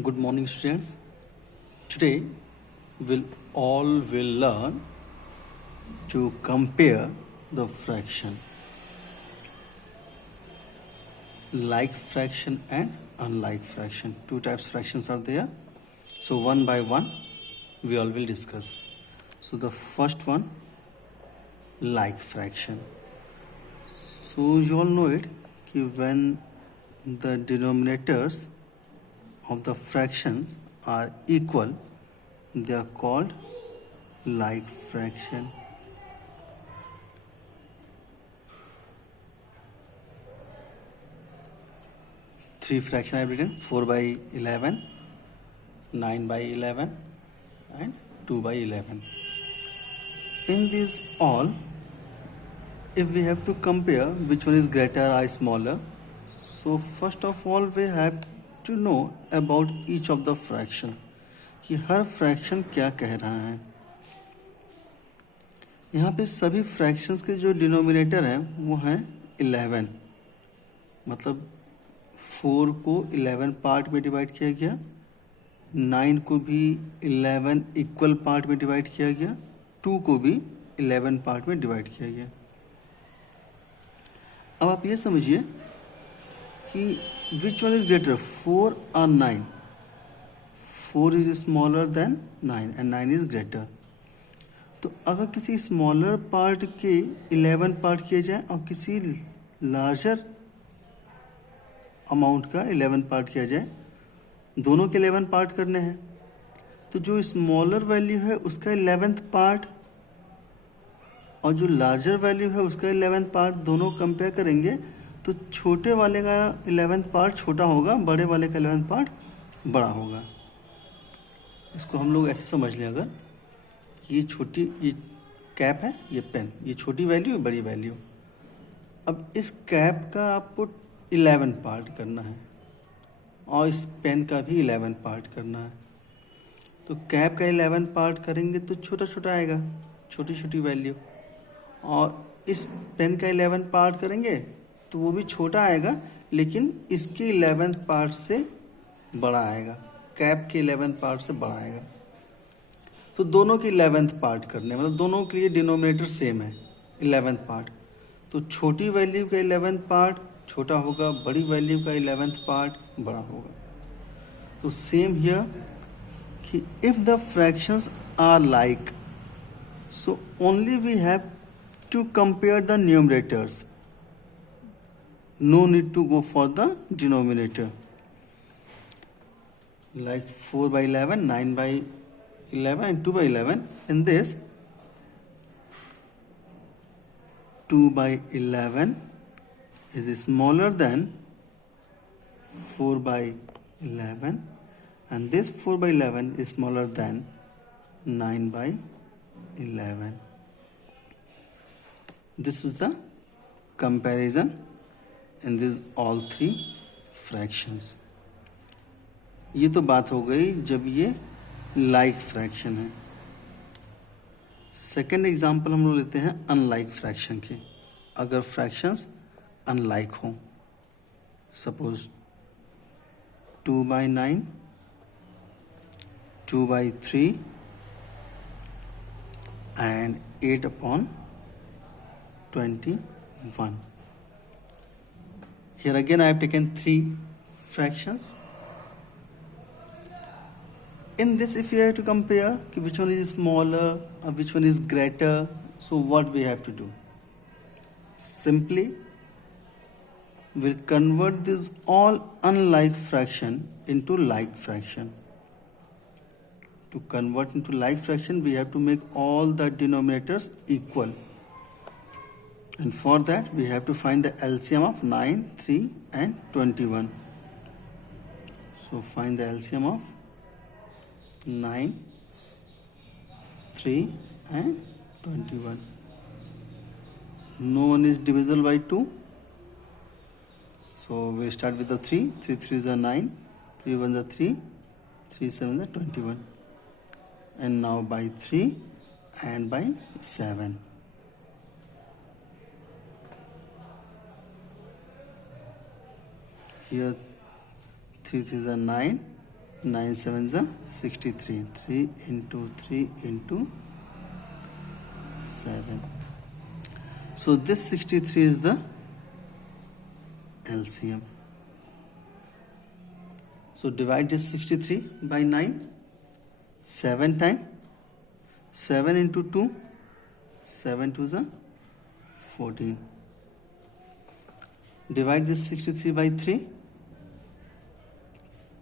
Good morning, students. Today, we'll all will learn to compare the fraction, like fraction and unlike fraction. Two types fractions are there. So one by one, we all will discuss. So the first one, like fraction. So you all know it. When the denominators of the fractions are equal, they are called like fraction. Three fractions I have written: 4 by 11, 9 by 11, and 2 by 11. In these all, if we have to compare which one is greater or smaller, so first of all we have to know about each of the fraction कि हर fraction क्या कह रहा है. यहाँ पे सभी fractions के जो डिनोमिनेटर हैं वो हैं 11. मतलब 4 को 11 पार्ट में डिवाइड किया गया, 9 को भी 11 इक्वल पार्ट में डिवाइड किया गया, 2 को भी 11 पार्ट में डिवाइड किया गया. अब आप ये समझिए कि विच वन इज ग्रेटर, 4 और 9. 4 is smaller than 9 and 9 is greater. तो अगर किसी स्मॉलर पार्ट के 11 पार्ट किए जाए और किसी लार्जर अमाउंट का 11 पार्ट किया जाए, दोनों के 11 पार्ट करने हैं, तो जो स्मॉलर वैल्यू है उसका 11th पार्ट और जो लार्जर वैल्यू है उसका 11th पार्ट दोनों कंपेयर करेंगे तो छोटे वाले का 11th पार्ट छोटा होगा, बड़े वाले का 11th पार्ट बड़ा होगा. इसको हम लोग ऐसे समझ लें, अगर ये छोटी, ये कैप है, ये पेन, ये छोटी वैल्यू है, बड़ी वैल्यू. अब इस कैप का आपको 11 पार्ट करना है और इस पेन का भी 11 पार्ट करना है. तो कैप का 11 पार्ट करेंगे तो छोटा छोटा आएगा, छोटी छोटी वैल्यू, और इस पेन का 11 पार्ट करेंगे तो वो भी छोटा आएगा लेकिन इसके 11th पार्ट से बड़ा आएगा, कैप के 11th पार्ट से बड़ा आएगा. तो दोनों के 11th पार्ट करने, मतलब दोनों के लिए डिनोमिनेटर सेम है 11th पार्ट. तो छोटी वैल्यू का 11th पार्ट छोटा होगा, बड़ी वैल्यू का 11th पार्ट बड़ा होगा. तो सेम हियर कि if the fractions are like, so only we have to compare the numerators. No need to go for the denominator. Like 4 by 11, 9 by 11 and 2 by 11. In this, 2 by 11 is smaller than 4 by 11 and this 4 by 11 is smaller than 9 by 11. This is the comparison in these all three fractions. ये तो बात हो गई जब ये like fraction है. Second example हम लोग लेते हैं अनलाइक फ्रैक्शन के. अगर फ्रैक्शंस अनलाइक हों, suppose 2 by 9, 2 by 3 and 8 upon 21. Here again I have taken 3 fractions. In this, if you have to compare which one is smaller or which one is greater, so what we have to do? Simply, we'll convert this all unlike fraction into like fraction. To convert into like fraction, we have to make all the denominators equal. And for that, we have to find the LCM of 9, 3 and 21. So find the LCM of 9, 3 and 21. No one is divisible by 2. So we'll start with the 3. 3 3 is a 9, 3 1 is a 3, 3 7 is a 21. And now by 3 and by 7. Here 3 3 is a 9, 9 7 63. 3 into 3 into 7. So this 63 is the LCM. So divide this 63 by 9. 7 times. 7 into 2. 7 to the 14. Divide this 63 by 3.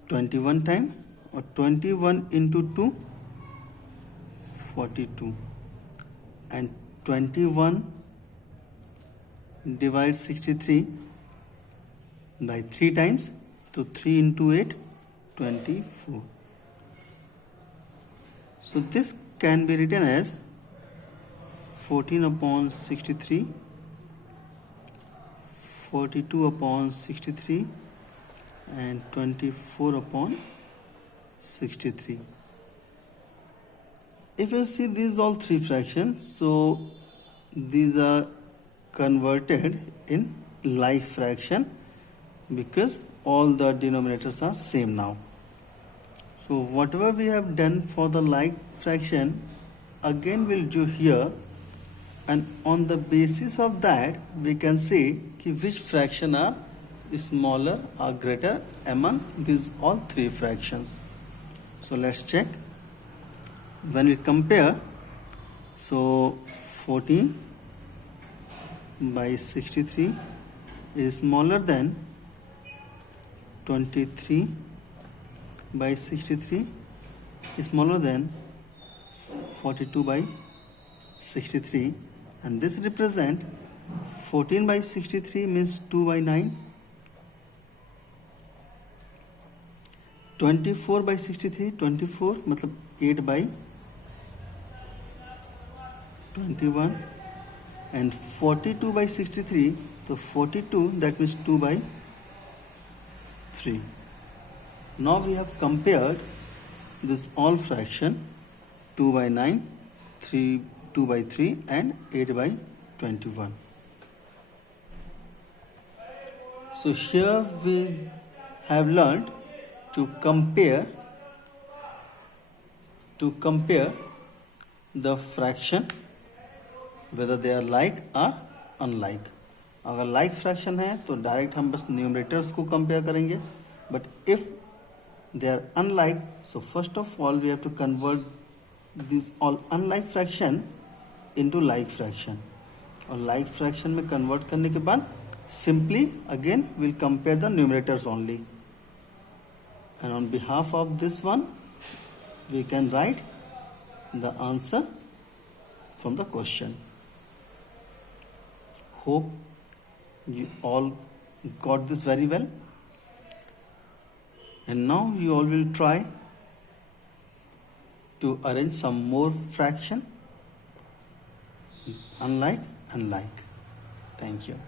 21 times, or 21 into 2, 42. And 21 divide 63 by 3 times, so 3 into 8, 24. So this can be written as 14 upon 63, 42 upon 63, and 24 upon 63. If you see these all three fractions, so these are converted in like fraction because all the denominators are same now. So whatever we have done for the like fraction, again we'll do here, and on the basis of that we can say which fraction are smaller or greater among these all three fractions. So let's check. When we compare, so 14 by 63 is smaller than 23 by 63 is smaller than 42 by 63, and this represent 14 by 63 means 2 by 9. 24 by 63, 24 मतलब 8 by 21, and 42 by 63, so 42 that means 2 by 3. Now we have compared this all fraction 2 by 9, 2 by 3 and 8 by 21. So here we have learned to compare the fraction whether they are like or unlike. अगर like fraction है तो direct हम बस numerators को compare करेंगे, but if they are unlike, so first of all we have to convert these all unlike fraction into like fraction, और like fraction में convert करने के बाद simply again we'll compare the numerators only, and on behalf of this one we can write the answer from the question. Hope you all got this very well, and now you all will try to arrange some more fraction unlike and like. Thank you.